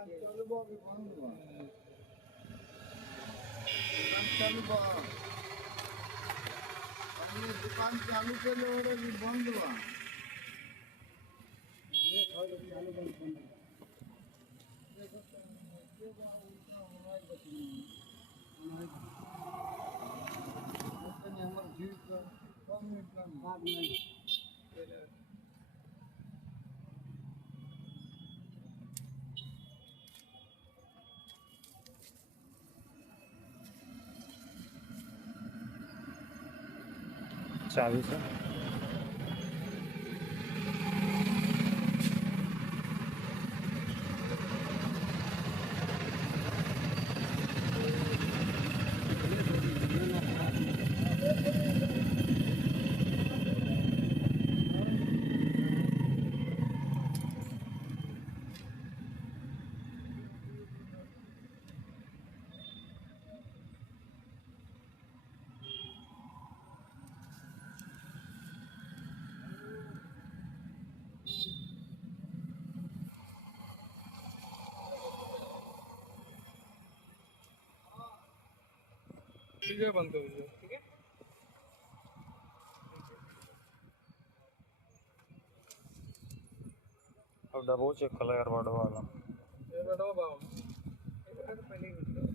चालू बा भी बंद बा दुकान चालू बा अभी दुकान चालू के लिए भी बंद बा ये चालू बंद देखो ये बा उल्टा हमारे बचने हमारे हमर जीव का 5 मिनट का 5 मिनट चाबी से वीडियो बंद कर दीजिए, ठीक है। अब डबो चेक कलर वाला ये बैठो बाबू, ये बैठो पहले ही